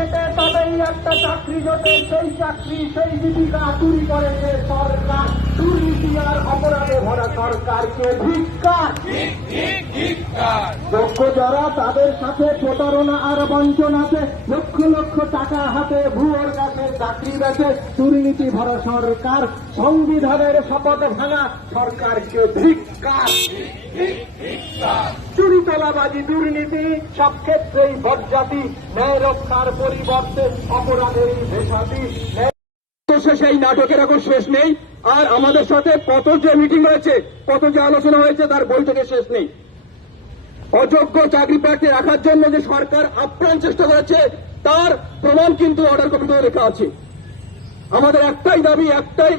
Thank you. একটা চাকরি জোটে, সেই চাকরি, সেই জীবিকা চুরি করেছে সরকার দুর্নীতি আর অপরাধে ভরা সরকারকে ধিক্কার। যোগ্য যারা তাদের সাথে প্রতারণা আর বঞ্চনাতে লক্ষ লক্ষ টাকা হাতে ভুয়োর কাছে, চাকরি বেছে দুর্নীতি ভরা সরকার, সংবিধানের শপথ ভাঙা সরকারকে ধিক্কার। চুরি তোলাবাজি, দুর্নীতি, সব ক্ষেত্রেই বজ্জাতি ন্যায় রক্ষার পরিবর্তে এই নাটকের এখন শেষ নেই, আর আমাদের সাথে কত যে মিটিং হয়েছে কত যে আলোচনা হয়েছে, তার বৈঠকে শেষ নেই। অযোগ্য চাকরি প্রার্থী রাখার জন্য যে সরকার আপ্রাণ চেষ্টা করেছে, তার প্রমাণ কিন্তু অর্ডার কপিতে লেখা আছে। আমাদের একটাই দাবি, একটাই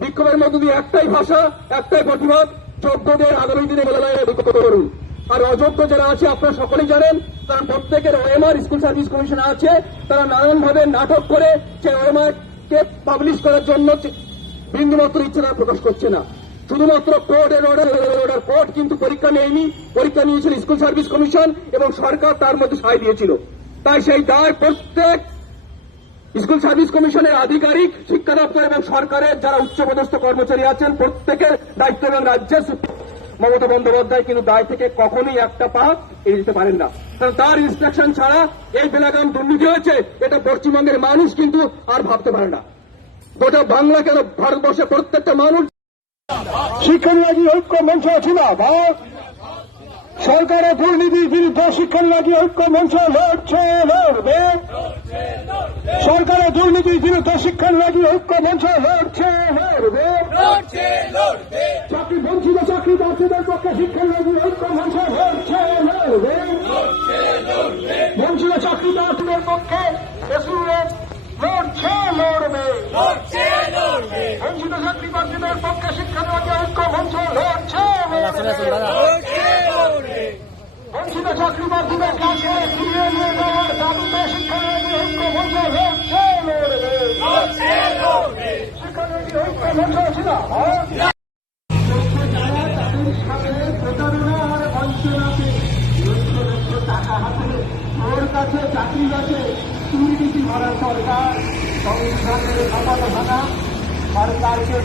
বিক্ষোভের মধ্য দিয়ে একটাই ভাষা, একটাই প্রতিবাদ, যোগ্যদের আগামী দিনে মেলায় বিক্ষোভ করুন। আর অযোগ্য যারা আছে, আপনারা সকলেই জানেন, তারা প্রত্যেকের ওএমআর স্কুল সার্ভিস কমিশন আছে। তারা নানানভাবে নাটক করে যে ওএমআর কে পাবলিশ করার জন্য বিন্দুমাত্র ইচ্ছা তারা প্রকাশ করছে না। শুধুমাত্র কোর্টের অর্ডার অর্ডার কোর্ট কিন্তু পরীক্ষা নেয়নি। পরীক্ষা নিয়েছিল স্কুল সার্ভিস কমিশন এবং সরকার তার মধ্যে সায় দিয়েছিল। তাই সেই দায় প্রত্যেক স্কুল সার্ভিস কমিশনের আধিকারিক, শিক্ষা দপ্তর এবং সরকারের যারা উচ্চপদস্থ কর্মচারী আছেন, প্রত্যেকের দায়িত্ব এবং রাজ্যের সু- মমতা বন্দ্যোপাধ্যায় কিন্তু দায় থেকে কখনোই একটা পা এড়িয়ে যেতে পারেন না কারণ তার ইনস্ট্রাকশন ছাড়া এই বেলাগাম দুর্নীতি হয়েছে এটা পশ্চিমবঙ্গের মানুষ কিন্তু আর ভাবতে পারে না গোটা বাংলা কেন ভারতবর্ষের প্রত্যেকটা মানুষ শিক্ষানুরাগী ঐক্য মঞ্চ ছিল বা সরকারের দুর্নীতির বিরুদ্ধে শিক্ষানুরাগী ঐক্য মঞ্চ লড়ছে লড়বে সরকারের দুর্নীতির বিরুদ্ধে শিক্ষানুরাগী ঐক্য মঞ্চ লড়ছে লড়বে চাকরি বঞ্চিত চাকরি প্রার্থীদের পক্ষে শিক্ষানুরাগী ঐক্য মঞ্চ লড়ছে লড়বে বঞ্চিত চাকরি প্রার্থীদের পক্ষে লড়ছে লড়বে বঞ্চিত চাকরি প্রার্থীদের পক্ষে শিক্ষানুরাগী ঐক্য মঞ্চ লড়ছে লড়বে বঞ্চিত চাকরি প্রার্থীদের কাছে ফিরিয়ে নিয়ে যাওয়ার দাবিতে শিক্ষানুরাগী ঐক্য মঞ্চ লড়ছে লড়বে শিক্ষানুরাগী ঐক্য মঞ্চ ছিল? যারা তাদের সাথে প্রতারণা আর বঞ্চনাতে লক্ষ লক্ষ টাকা হাতে ওর কাছে চাকরি আছে দুর্নীতি ভরা সরকার সংবিধানের ভাঙা সরকারকে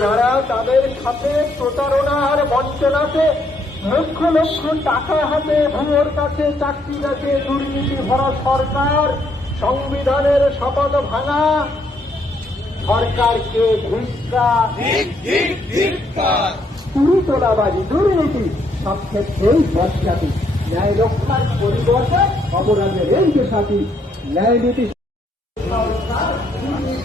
যারা তাদের সাথে প্রতারণার বঞ্চনাতে লক্ষ লক্ষ টাকা হাতে ভুয়োর কাছে চাকরি আছে দুর্নীতি ভরা সরকার সংবিধানের শপথ ভাঙা। সরকারকে ধিক্কা চুরি তোলাবাজি দুর্নীতি সব ক্ষেত্রেই বজ্জাতি ন্যায় রক্ষার পরিবর্তে অপরাধের এই সাথী ন্যায় নীতি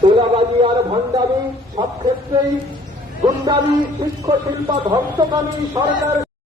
তোলাবাজি আর ভণ্ডামি সব ক্ষেত্রেই গুন্ডামি শিক্ষ শিল্প ধ্বংসকামী সরকার